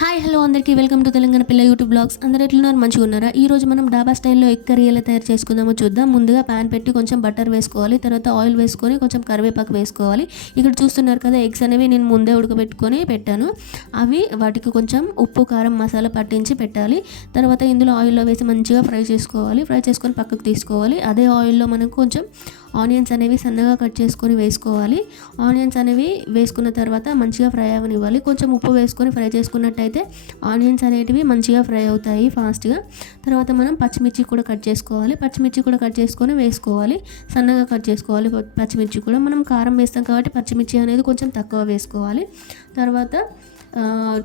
Hi hello అందరికీ welcome to Telangana పిల్ల YouTube blogs. అందరూ ఎట్లున్నారు? మంచిగా ఉన్నారా? ఈరోజు మనం డాబా స్టైల్లో ఎగ్ కర్రీ ఎలా తయారు చేసుకుందామో చూద్దాం. ముందుగా ప్యాన్ పెట్టి కొంచెం బటర్ వేసుకోవాలి, తర్వాత ఆయిల్ వేసుకొని కొంచెం కరివేపాకు వేసుకోవాలి. ఇక్కడ చూస్తున్నారు కదా, ఎగ్స్ అనేవి నేను ముందే ఉడకబెట్టుకొని పెట్టాను. వాటికి కొంచెం ఉప్పు కారం మసాలా పట్టించి పెట్టాలి. తర్వాత ఇందులో ఆయిల్లో వేసి మంచిగా ఫ్రై చేసుకోవాలి. ఫ్రై చేసుకొని పక్కకు తీసుకోవాలి. అదే ఆయిల్లో మనకు కొంచెం ఆనియన్స్ అనేవి సన్నగా కట్ చేసుకొని వేసుకోవాలి. ఆనియన్స్ అనేవి వేసుకున్న తర్వాత మంచిగా ఫ్రై అవ్వనివ్వాలి. కొంచెం ఉప్పు వేసుకొని ఫ్రై చేసుకున్నట్టయితే ఆనియన్స్ అనేటివి మంచిగా ఫ్రై అవుతాయి ఫాస్ట్గా. తర్వాత మనం పచ్చిమిర్చి కూడా కట్ చేసుకోవాలి. పచ్చిమిర్చి కూడా కట్ చేసుకొని వేసుకోవాలి. సన్నగా కట్ చేసుకోవాలి పచ్చిమిర్చి కూడా. మనం కారం వేస్తాం కాబట్టి పచ్చిమిర్చి అనేది కొంచెం తక్కువ వేసుకోవాలి. తర్వాత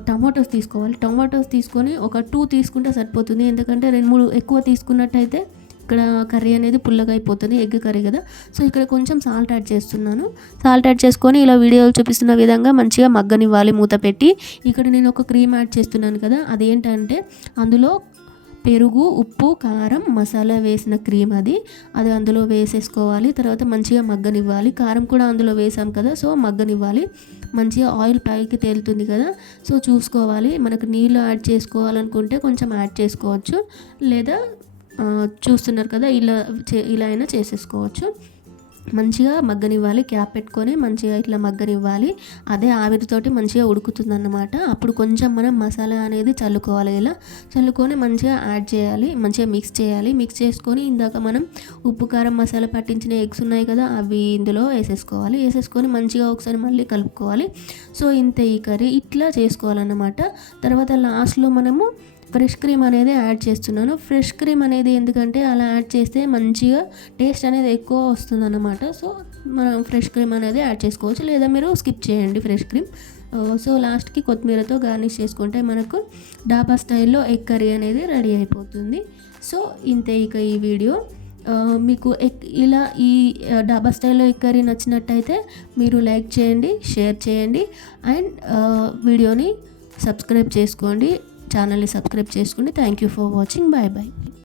టమాటోస్ తీసుకోవాలి. టమాటోస్ తీసుకొని ఒక 2 తీసుకుంటే సరిపోతుంది. ఎందుకంటే 2-3 ఎక్కువ తీసుకున్నట్టయితే ఇక్కడ కర్రీ అనేది పుల్లగా అయిపోతుంది, ఎగ్ కర్రీ కదా. సో ఇక్కడ కొంచెం సాల్ట్ యాడ్ చేస్తున్నాను. సాల్ట్ యాడ్ చేసుకొని ఇలా వీడియోలో చూపిస్తున్న విధంగా మంచిగా మగ్గనివ్వాలి మూత పెట్టి. ఇక్కడ నేను ఒక క్రీమ్ యాడ్ చేస్తున్నాను కదా, అదేంటంటే అందులో పెరుగు, ఉప్పు, కారం, మసాలా వేసిన క్రీమ్ అది అందులో వేసేసుకోవాలి. తర్వాత మంచిగా మగ్గనివ్వాలి. కారం కూడా అందులో వేసాం కదా, సో మగ్గనివ్వాలి. మంచిగా ఆయిల్ పైకి తేలుతుంది కదా, సో చూసుకోవాలి. మనకు నీళ్ళు యాడ్ చేసుకోవాలనుకుంటే కొంచెం యాడ్ చేసుకోవచ్చు, లేదా చూస్తున్నారు కదా ఇలా అయినా చేసేసుకోవచ్చు. మంచిగా మగ్గనివ్వాలి. క్యాప్ పెట్టుకొని మంచిగా ఇట్లా మగ్గనివ్వాలి. అదే ఆవిరితోటి మంచిగా ఉడుకుతుందన్నమాట. అప్పుడు కొంచెం మనం మసాలా అనేది చల్లుకోవాలి. ఇలా చల్లుకొని మంచిగా యాడ్ చేయాలి, మంచిగా మిక్స్ చేయాలి. మిక్స్ చేసుకొని ఇందాక మనం ఉప్పు కారం మసాలా పట్టించిన ఎగ్స్ ఉన్నాయి కదా, అవి ఇందులో వేసేసుకొని మంచిగా ఒకసారి మళ్ళీ కలుపుకోవాలి. సో ఇంతే ఈ కర్రీ, ఇట్లా చేసుకోవాలన్నమాట. తర్వాత లాస్ట్లో మనము ఫ్రెష్ క్రీమ్ అనేది యాడ్ చేస్తున్నాను. ఫ్రెష్ క్రీమ్ అనేది ఎందుకంటే అలా యాడ్ చేస్తే మంచిగా టేస్ట్ అనేది ఎక్కువ వస్తుందన్నమాట. సో మనం ఫ్రెష్ క్రీమ్ అనేది యాడ్ చేసుకోవచ్చు, లేదా మీరు స్కిప్ చేయండి ఫ్రెష్ క్రీమ్. సో లాస్ట్కి కొత్తిమీరతో గార్నిష్ చేసుకుంటే మనకు డాబా స్టైల్లో ఎగ్ కర్రీ అనేది రెడీ అయిపోతుంది. సో ఇంతే ఇక ఈ వీడియో. మీకు ఈ డాబా స్టైల్లో ఎగ్ కర్రీ నచ్చినట్టయితే మీరు లైక్ చేయండి, షేర్ చేయండి, అండ్ వీడియోని సబ్స్క్రైబ్ చేసుకోండి. ఛానల్ని సబ్స్క్రైబ్ చేసుకోండి. Thank you for watching. Bye bye.